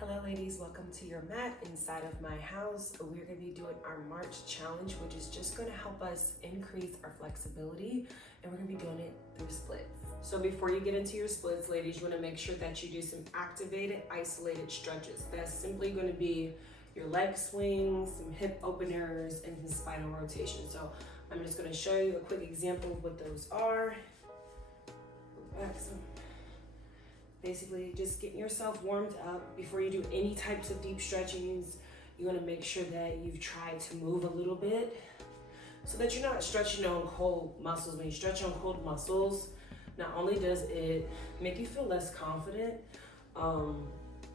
Hello ladies, welcome to your mat inside of my house. We're going to be doing our March challenge, which is just going to help us increase our flexibility, and we're going to be doing it through splits. So before you get into your splits, ladies, you want to make sure that you do some activated, isolated stretches. That's simply going to be your leg swings, some hip openers, and some spinal rotation. So I'm just going to show you a quick example of what those are. Back some. Basically, just getting yourself warmed up before you do any types of deep stretchings. You want to make sure that you've tried to move a little bit so that you're not stretching on cold muscles. When you stretch on cold muscles, not only does it make you feel less confident,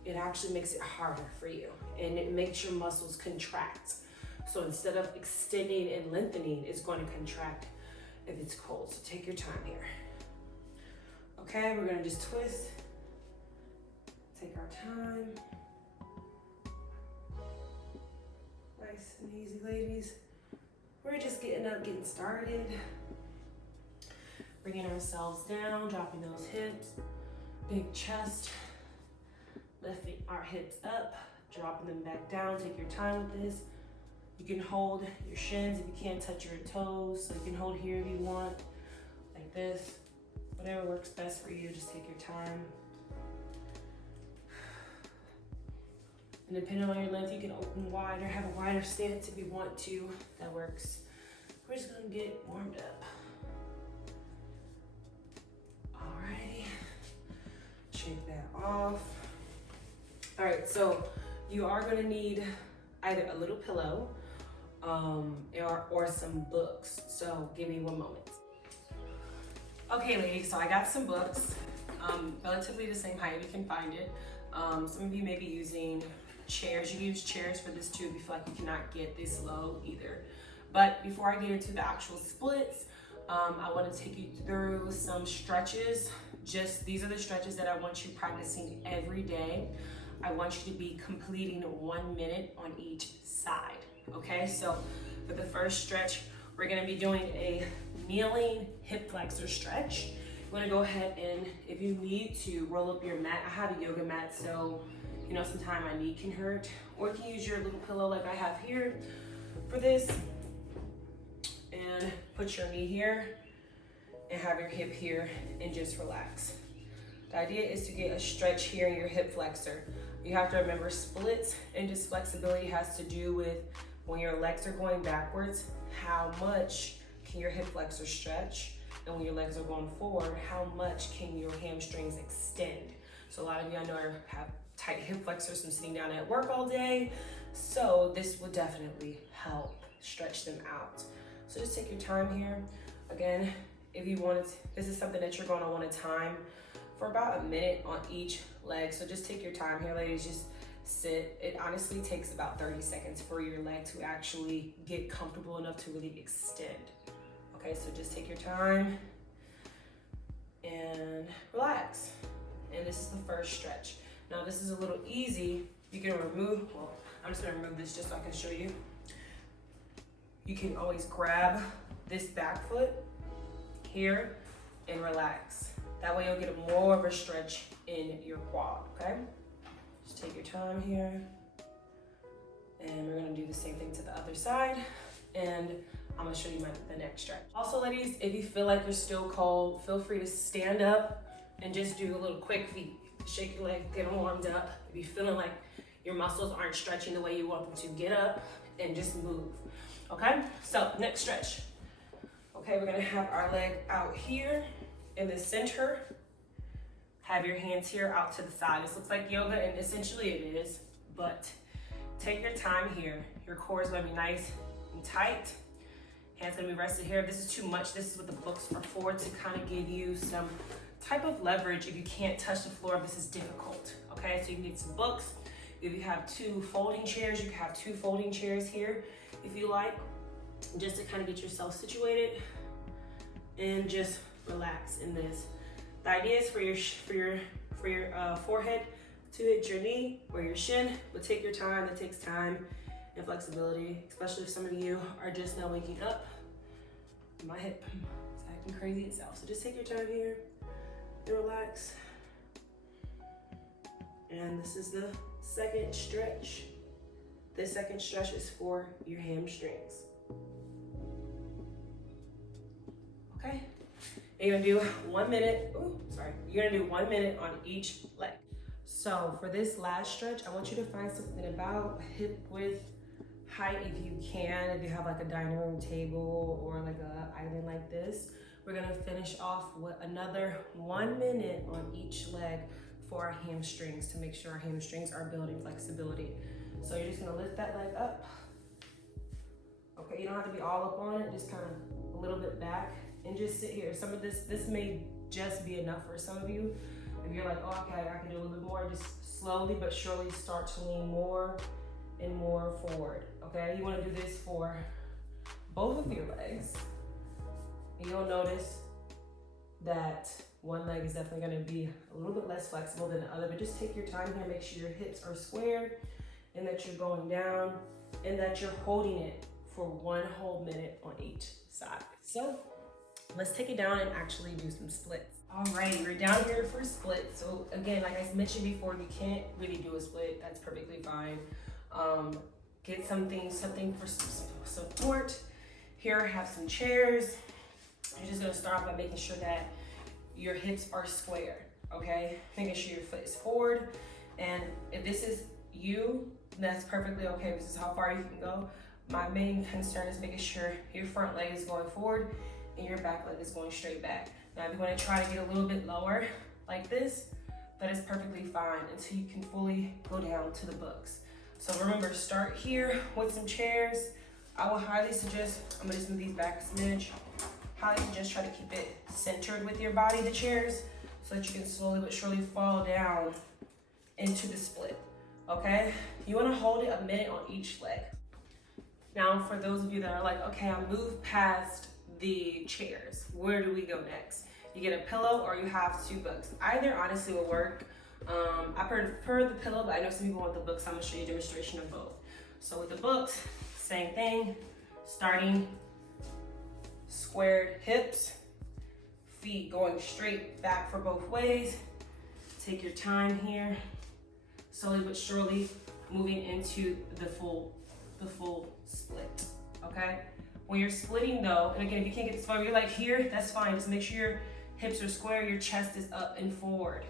it actually makes it harder for you, and it makes your muscles contract. So instead of extending and lengthening, it's going to contract if it's cold. So take your time here. Okay, we're going to just twist. Take our time. Nice and easy, ladies. We're just getting up, getting started. Bringing ourselves down, dropping those hips. Big chest. Lifting our hips up, dropping them back down. Take your time with this. You can hold your shins if you can't touch your toes. So you can hold here if you want, like this. Whatever works best for you, just take your time. And depending on your length, you can open wide or have a wider stance if you want to. That works. We're just gonna get warmed up. Alrighty, shake that off. All right, so you are gonna need either a little pillow or some books. So give me one moment. Okay, ladies, so I got some books, relatively the same height, you can find it. Some of you may be using chairs. You can use chairs for this too if you feel like you cannot get this low either. But before I get into the actual splits, I want to take you through some stretches. These are the stretches that I want you practicing every day. I want you to be completing 1 minute on each side. Okay, so for the first stretch, we're going to be doing a kneeling hip flexor stretch. You want to go ahead and, if you need to, roll up your mat. I have a yoga mat, so you know sometimes my knee can hurt, or you can use your little pillow like I have here for this, and put your knee here and have your hip here and just relax. The idea is to get a stretch here in your hip flexor. You have to remember, splits and just flexibility has to do with when your legs are going backwards, how much can your hip flexor stretch, and when your legs are going forward, how much can your hamstrings extend. So a lot of you I know have tight hip flexors from sitting down at work all day, so this will definitely help stretch them out. So just take your time here. Again, if you want it, this is something that you're going to want to time for about 1 minute on each leg. So just take your time here, ladies. Just sit. It honestly takes about 30 seconds for your leg to actually get comfortable enough to really extend. Okay, so just take your time and relax. And this is the first stretch. Now this is a little easy. You can remove, well, I'm just gonna remove this just so I can show you. You can always grab this back foot here and relax. That way you'll get more of a stretch in your quad, okay? Just take your time here. And we're gonna do the same thing to the other side. And I'm gonna show you the next stretch. Also, ladies, if you feel like you're still cold, feel free to stand up and just do a little quick feet. Shake your legs, get them warmed up. If you're feeling like your muscles aren't stretching the way you want them to, get up and just move. Okay, so next stretch. Okay, we're gonna have our leg out here in the center. Have your hands here out to the side. This looks like yoga, and essentially it is, but take your time here. Your core is gonna be nice and tight. Hands gonna be rested here. If this is too much, this is what the books are for, to kind of give you some type of leverage if you can't touch the floor, if this is difficult. Okay, so you need some books. If you have 2 folding chairs, you can have 2 folding chairs here if you like, just to kind of get yourself situated and just relax in this. The idea is for your forehead to hit your knee or your shin, but take your time. That takes time and flexibility, especially if some of you are just now waking up. My hip is acting crazy itself, so just take your time here. Relax. And this is the second stretch. This second stretch is for your hamstrings. Okay? You're gonna do 1 minute, you're gonna do 1 minute on each leg. So for this last stretch, I want you to find something about hip width height if you can. If you have like a dining room table or like a island like this, we're gonna finish off with another 1 minute on each leg for our hamstrings to make sure our hamstrings are building flexibility. So you're just gonna lift that leg up. Okay, you don't have to be all up on it, just kind of a little bit back and just sit here. Some of this may just be enough for some of you. If you're like, oh, okay, I can do a little bit more, just slowly but surely start to lean more and more forward, okay? You wanna do this for both of your legs. And you'll notice that one leg is definitely gonna be a little bit less flexible than the other, but just take your time here, make sure your hips are squared and that you're going down and that you're holding it for 1 whole minute on each side. So let's take it down and actually do some splits. All right, we're down here for a split. So again, like I mentioned before, you can't really do a split, that's perfectly fine. Get something for some support. Here I have some chairs. You're just gonna start off by making sure that your hips are square, okay? Making sure your foot is forward. And if this is you, that's perfectly okay. This is how far you can go. My main concern is making sure your front leg is going forward and your back leg is going straight back. Now, if you want to try to get a little bit lower like this, that is perfectly fine until you can fully go down to the books. So remember, start here with some chairs. I will highly suggest, I'm gonna just move these back a smidge. Highly suggest try to keep it centered with your body, the chairs, so that you can slowly but surely fall down into the split, okay? You wanna hold it a minute on each leg. Now, for those of you that are like, okay, I moved past the chairs, where do we go next? You get a pillow or you have 2 books. Either honestly will work. I prefer the pillow, but I know some people want the books, so I'm gonna show you a demonstration of both. So with the books, same thing, starting squared hips, feet going straight back for both ways. Take your time here, slowly but surely moving into the full split, okay? When you're splitting though, and again, if you can't get this far, you're like here, that's fine. Just make sure your hips are square, your chest is up and forward.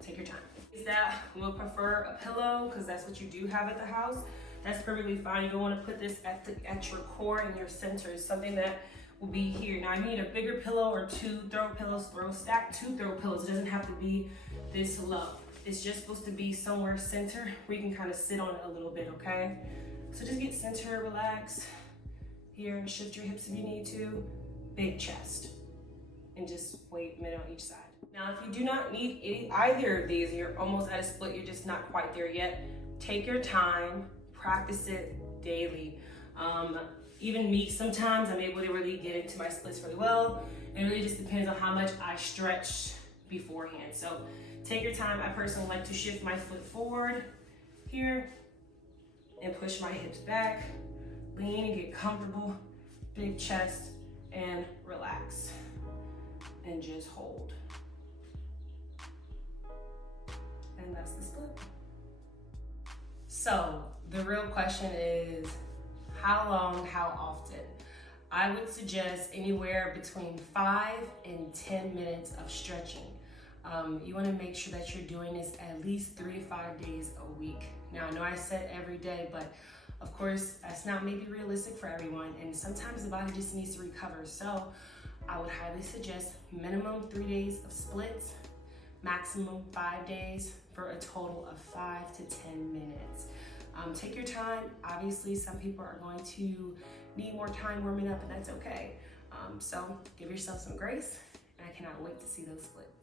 Take your time. Is that we'll prefer a pillow because that's what you do have at the house. That's perfectly fine. You don't want to put this at your core and your center. It's something that will be here. Now, you need a bigger pillow or 2 throw pillows, stack 2 throw pillows. It doesn't have to be this low. It's just supposed to be somewhere center where you can kind of sit on it a little bit, okay? So just get centered, relax. Here, shift your hips if you need to. Big chest. And just wait a minute on each side. Now, if you do not need either of these, you're almost at a split, you're just not quite there yet, take your time, practice it daily. Even me, sometimes I'm able to really get into my splits really well. It really just depends on how much I stretch beforehand. So take your time. I personally like to shift my foot forward here and push my hips back, lean and get comfortable, big chest, and relax. And just hold. And that's the split. So the real question is, how long, how often? I would suggest anywhere between 5 and 10 minutes of stretching. You wanna make sure that you're doing this at least 3 to 5 days a week. Now, I know I said every day, but of course, that's not maybe realistic for everyone, and sometimes the body just needs to recover. So I would highly suggest minimum 3 days of splits, maximum 5 days for a total of 5 to 10 minutes. Take your time. Obviously, some people are going to need more time warming up, and that's okay. So give yourself some grace, and I cannot wait to see those splits.